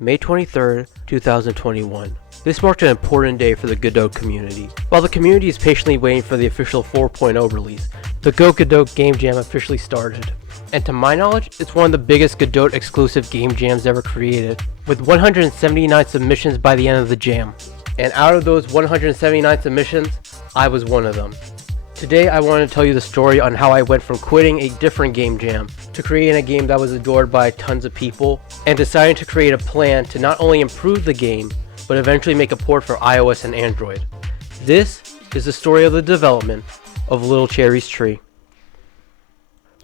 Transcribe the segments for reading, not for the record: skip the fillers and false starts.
May 23rd, 2021. This marked an important day for the Godot community. While the community is patiently waiting for the official 4.0 release, the GoGodot Game Jam officially started. And to my knowledge, it's one of the biggest Godot exclusive game jams ever created, with 179 submissions by the end of the jam. And out of those 179 submissions, I was one of them. Today I want to tell you the story on how I went from quitting a different game jam to creating a game that was adored by tons of people, and deciding to create a plan to not only improve the game, but eventually make a port for iOS and Android. This is the story of the development of Little Cherry's Tree.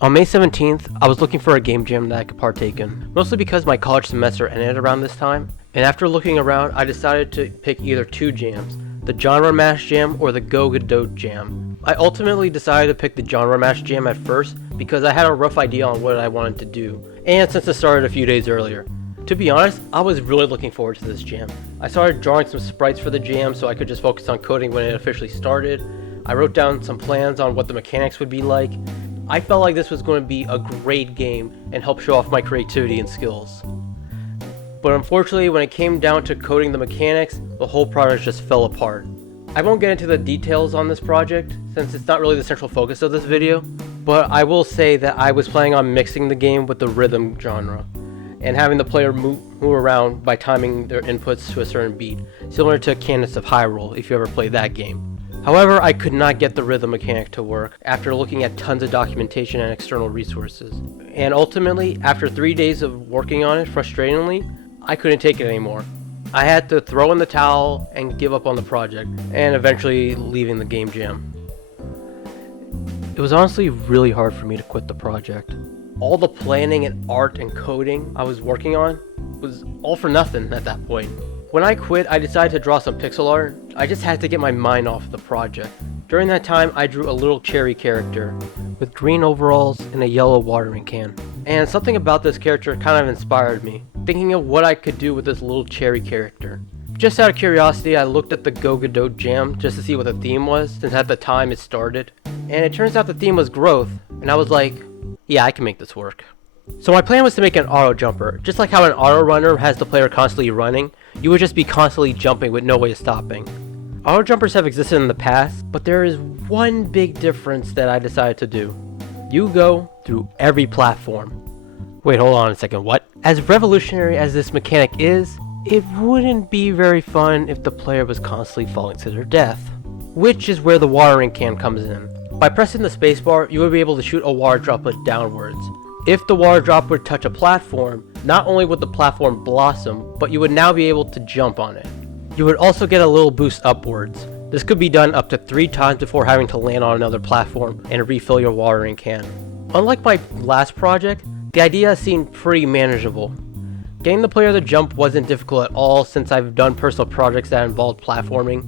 On May 17th, I was looking for a game jam that I could partake in, mostly because my college semester ended around this time, and after looking around, I decided to pick either two jams, the Genre Mash Jam or the GoGodot Jam. I ultimately decided to pick the Genre Mash Jam at first because I had a rough idea on what I wanted to do, and since it started a few days earlier. To be honest, I was really looking forward to this jam. I started drawing some sprites for the jam so I could just focus on coding when it officially started. I wrote down some plans on what the mechanics would be like. I felt like this was going to be a great game and help show off my creativity and skills. But unfortunately, when it came down to coding the mechanics, the whole project just fell apart. I won't get into the details on this project, since it's not really the central focus of this video, but I will say that I was planning on mixing the game with the rhythm genre, and having the player move around by timing their inputs to a certain beat, similar to Candace of Hyrule if you ever played that game. However, I could not get the rhythm mechanic to work after looking at tons of documentation and external resources. And ultimately, after 3 days of working on it frustratingly, I couldn't take it anymore. I had to throw in the towel and give up on the project, and eventually leaving the game jam. It was honestly really hard for me to quit the project. All the planning and art and coding I was working on was all for nothing at that point. When I quit, I decided to draw some pixel art. I just had to get my mind off the project. During that time, I drew a little cherry character with green overalls and a yellow watering can. And something about this character kind of inspired me, thinking of what I could do with this little cherry character. Just out of curiosity, I looked at the GoGodot Jam just to see what the theme was, since at the time it started. And it turns out the theme was growth, and I was like, yeah, I can make this work. So my plan was to make an auto jumper. Just like how an auto runner has the player constantly running, you would just be constantly jumping with no way of stopping. Auto jumpers have existed in the past, but there is one big difference that I decided to do. You go through every platform. Wait, hold on a second, what? As revolutionary as this mechanic is, it wouldn't be very fun if the player was constantly falling to their death. Which is where the watering can comes in. By pressing the spacebar, you would be able to shoot a water droplet downwards. If the water drop would touch a platform, not only would the platform blossom, but you would now be able to jump on it. You would also get a little boost upwards. This could be done up to 3 times before having to land on another platform and refill your watering can. Unlike my last project, the idea seemed pretty manageable. Getting the player to jump wasn't difficult at all since I've done personal projects that involved platforming.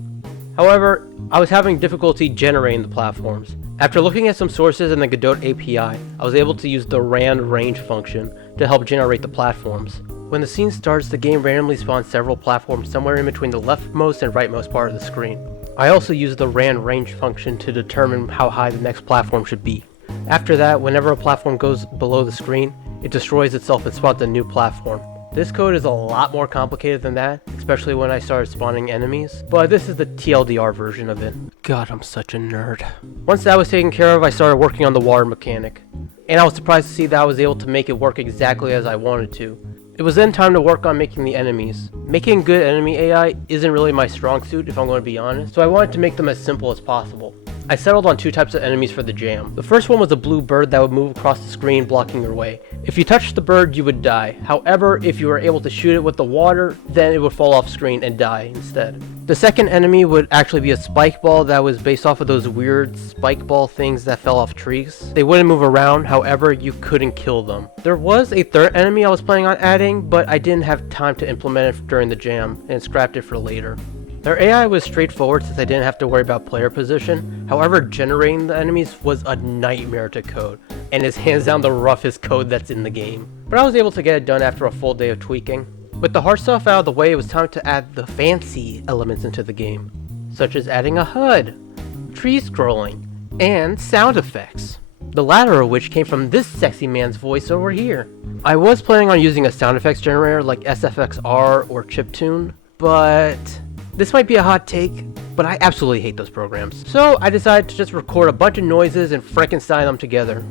However, I was having difficulty generating the platforms. After looking at some sources in the Godot API, I was able to use the rand range function to help generate the platforms. When the scene starts, the game randomly spawns several platforms somewhere in between the leftmost and rightmost part of the screen. I also used the rand range function to determine how high the next platform should be. After that, whenever a platform goes below the screen, it destroys itself and spawns a new platform. This code is a lot more complicated than that, especially when I started spawning enemies, but this is the TLDR version of it. God, I'm such a nerd. Once that was taken care of, I started working on the water mechanic, and I was surprised to see that I was able to make it work exactly as I wanted to. It was then time to work on making the enemies. Making good enemy AI isn't really my strong suit if I'm going to be honest, so I wanted to make them as simple as possible. I settled on 2 types of enemies for the jam. The first one was a blue bird that would move across the screen blocking your way. If you touched the bird, you would die. However, if you were able to shoot it with the water, then it would fall off screen and die instead. The second enemy would actually be a spike ball that was based off of those weird spike ball things that fell off trees. They wouldn't move around, however, you couldn't kill them. There was a third enemy I was planning on adding, but I didn't have time to implement it during the jam and scrapped it for later. Their AI was straightforward since I didn't have to worry about player position. However, generating the enemies was a nightmare to code, and is hands down the roughest code that's in the game. But I was able to get it done after a full day of tweaking. With the hard stuff out of the way, it was time to add the fancy elements into the game, such as adding a HUD, tree scrolling, and sound effects. The latter of which came from this sexy man's voice over here. I was planning on using a sound effects generator like SFXR or Chiptune, but this might be a hot take, but I absolutely hate those programs. So I decided to just record a bunch of noises and Frankenstein them together.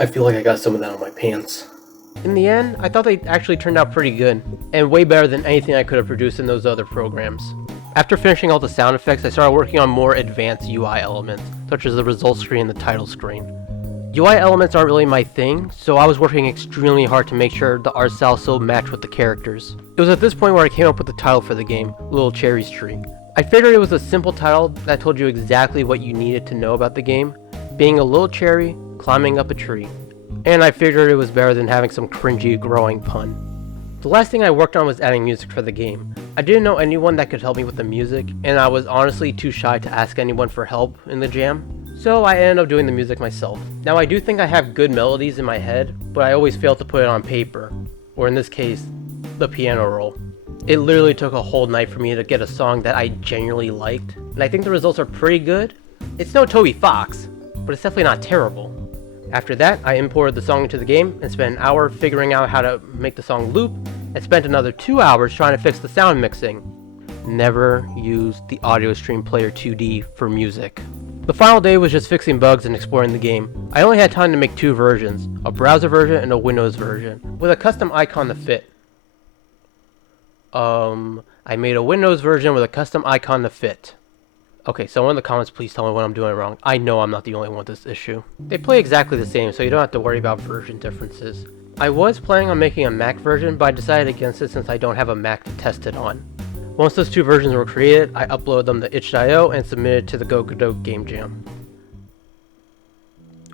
I feel like I got some of that on my pants. In the end, I thought they actually turned out pretty good, and way better than anything I could have produced in those other programs. After finishing all the sound effects, I started working on more advanced UI elements, such as the result screen and the title screen. UI elements aren't really my thing, so I was working extremely hard to make sure the art style still matched with the characters. It was at this point where I came up with the title for the game, Little Cherry's Tree. I figured it was a simple title that told you exactly what you needed to know about the game, being a little cherry climbing up a tree. And I figured it was better than having some cringy growing pun. The last thing I worked on was adding music for the game. I didn't know anyone that could help me with the music, and I was honestly too shy to ask anyone for help in the jam, so I ended up doing the music myself. Now I do think I have good melodies in my head, but I always fail to put it on paper, or in this case, the piano roll. It literally took a whole night for me to get a song that I genuinely liked, and I think the results are pretty good. It's no Toby Fox, but it's definitely not terrible. After that, I imported the song into the game and spent an hour figuring out how to make the song loop, and spent another 2 hours trying to fix the sound mixing. Never used the Audio Stream Player 2D for music. The final day was just fixing bugs and exploring the game. I only had time to make 2 versions, a browser version and a Windows version, with a custom icon to fit. I made a Windows version with a custom icon to fit. Okay, someone in the comments please tell me what I'm doing wrong. I know I'm not the only one with this issue. They play exactly the same, so you don't have to worry about version differences. I was planning on making a Mac version, but I decided against it since I don't have a Mac to test it on. Once those 2 versions were created, I uploaded them to itch.io and submitted to the GoGodot Game Jam.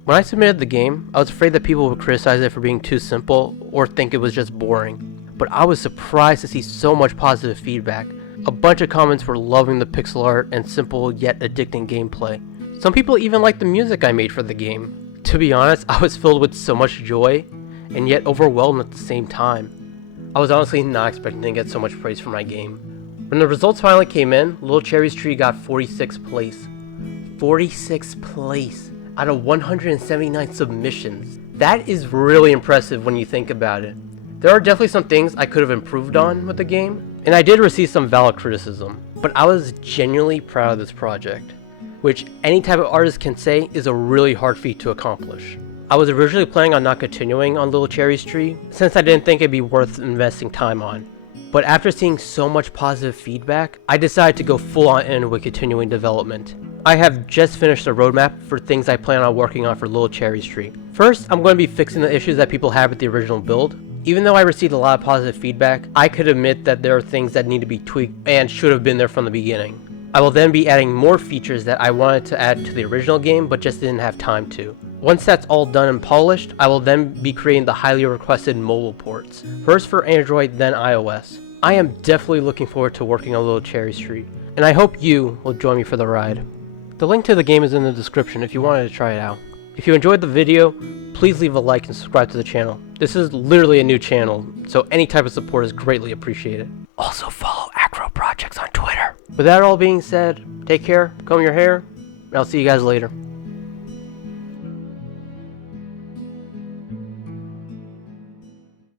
When I submitted the game, I was afraid that people would criticize it for being too simple or think it was just boring. But I was surprised to see so much positive feedback. A bunch of comments were loving the pixel art and simple yet addicting gameplay. Some people even liked the music I made for the game. To be honest, I was filled with so much joy, and yet overwhelmed at the same time. I was honestly not expecting to get so much praise for my game. When the results finally came in, Little Cherry's Tree got 46th place. 46th place out of 179 submissions. That is really impressive when you think about it. There are definitely some things I could have improved on with the game, and I did receive some valid criticism, but I was genuinely proud of this project, which any type of artist can say is a really hard feat to accomplish. I was originally planning on not continuing on Little Cherry's Tree, since I didn't think it'd be worth investing time on. But after seeing so much positive feedback, I decided to go full on in with continuing development. I have just finished the roadmap for things I plan on working on for Little Cherry's Tree. First, I'm going to be fixing the issues that people had with the original build. Even though I received a lot of positive feedback, I could admit that there are things that need to be tweaked and should have been there from the beginning. I will then be adding more features that I wanted to add to the original game but just didn't have time to. Once that's all done and polished, I will then be creating the highly requested mobile ports, first for Android then iOS. I am definitely looking forward to working on Little Cherry's Tree, and I hope you will join me for the ride. The link to the game is in the description if you wanted to try it out. If you enjoyed the video, please leave a like and subscribe to the channel. This is literally a new channel, so any type of support is greatly appreciated. Also follow Acro Projects on Twitter. With that all being said, take care, comb your hair, and I'll see you guys later.